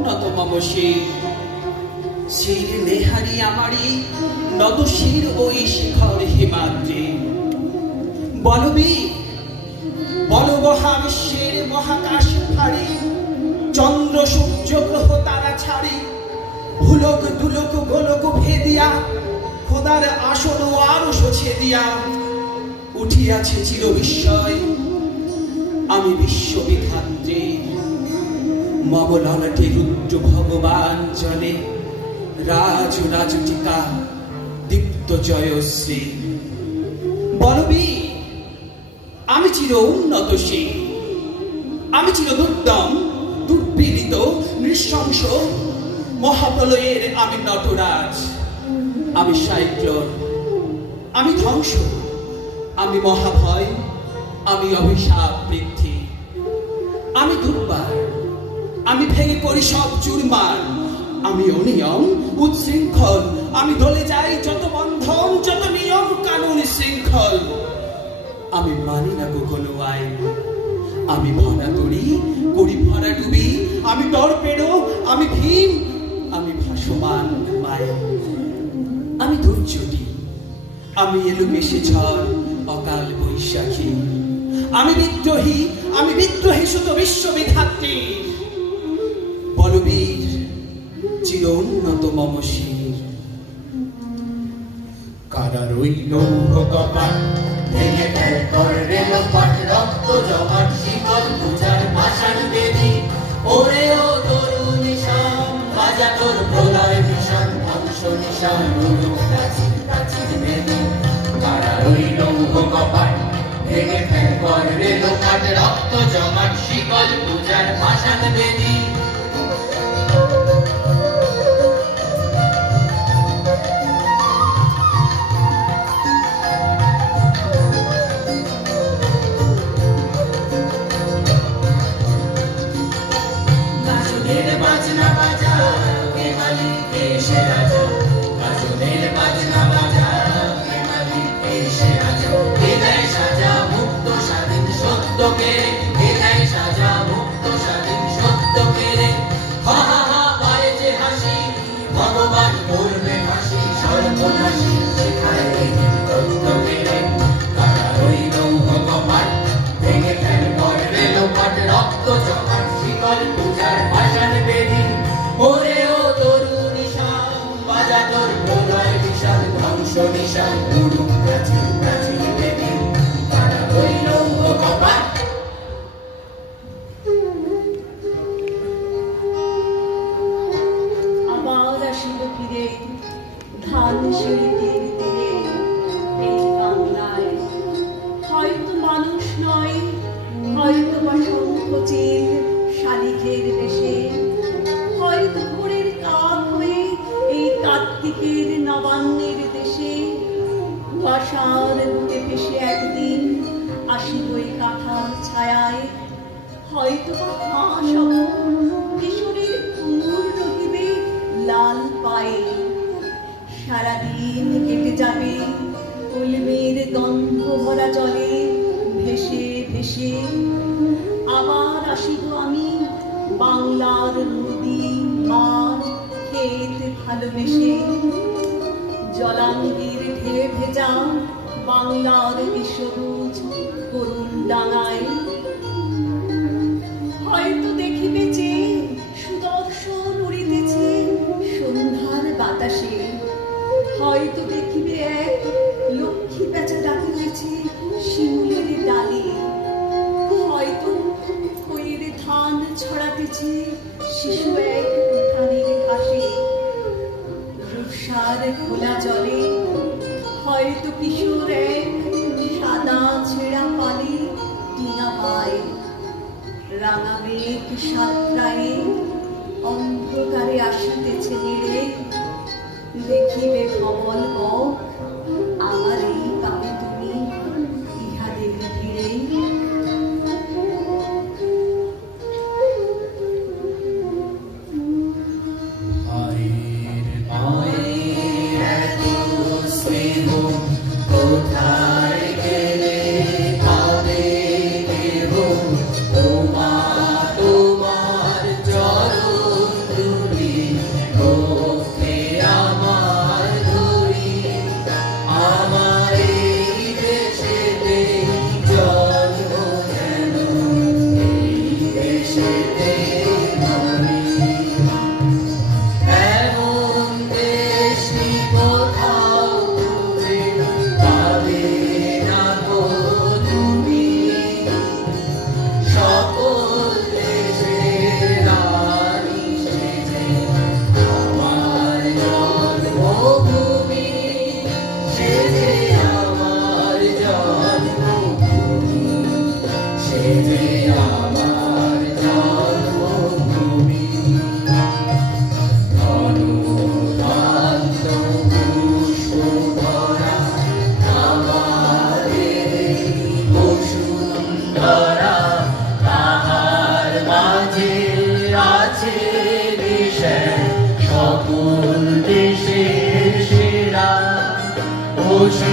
উন্নত মম শির, শির নেহারি আমারি নত শির ওই শিখর হিমাদ্রি। বলবি বল মহাবিশ্বের মহাকাশ ফাড়ি, চন্দ্র সূর্য গ্রহ তারা ছাড়ি, ভুলক দুলক গোলক ভেদিয়া খোদার আসন আরো ছেদিয়া উঠিয়াছে চির বিস্ময় আমি বিশ্ববিধাত্রী। মম ললাটে রুদ্র ভগবান জলে রাজ রাজটিকা দীপ্ত জয়শ্রী। বলবি আমি চির উন্নতশীল, আমি চির দুর্দম দুর্বিদিত নৃশংস মহাপ্রলয়ের আমি নটরাজ, আমি সাইক্লোন, আমি ধ্বংস, আমি মহাভয়, আমি অভিশাপ বৃদ্ধি, আমি দুর্বার, আমি ভেঙে করি সব চুরমার, আমি অনিয়ম উচ্ছৃঙ্খল, আমি দলে যাই যত বন্ধন যত নিয়ম কানুন শৃঙ্খল। আমি মানি না কোনো আইন, আমি ভরা তরি করি ভরা ডুবি, আমি টর্পেডো, আমি ভীম, আমি ভাসমান মায়া, আমি দুর্যোগী, আমি এলোমেশে ঝড় অকাল বৈশাখী, আমি বিদ্রোহী সুত বিশ্ববিধাত্রী। বলবীর চির উন্নত মম শির। কারার ওই লৌহ কপাট ভেঙে ফেল কর রেলপাট, রক্ত জমাট শিকল পূজার ভাষার বেদি। ওরে ও তরুণ নিশান বাজা তোর প্রলয় ভীষণ ধ্বংস নিশান প্রাচীন প্রাচীন বেদি। কারার ওই লৌহ কপাট ভেঙে ফেল কর রেলপাট, রক্ত জমাট শিকল পূজার ভাষার বেদি। সারাদিন কেটে যাবে কলমের গন্ধ ভরা জলে ভেসে ভেসে। আবার আসিব আমি বাংলার নদী মাঠ ক্ষেত ভালোবেসে। জলাঙ্গির ঢেলে ভেজা বাংলার বিশ্বভুজ করুণ ডাঙায় হয়তো দেখিবে যে সুদর্শন উড়িতেছে সন্ধ্যার বাতাসে। হয়তো দেখিবে এক লক্ষ্মী পেঁচা ডাকিতেছে শিমুলের ডালে। হয়তো খইয়ের ধান ছড়াতেছে শিশু এক উঠানের ঘাসে। রূপসার খোলা জলে হয়তো কিশোর এক সাদা ছেঁড়া পালে টিঙা পায়। রাঙা মেঘ সাতটায় অন্ধকারে আসিতেছে নেড়ে। দেখিবে কমল মুখ আমার এই পাবে তুমি ইহাদের ভিড়ে। তোমার জয় ঘোষ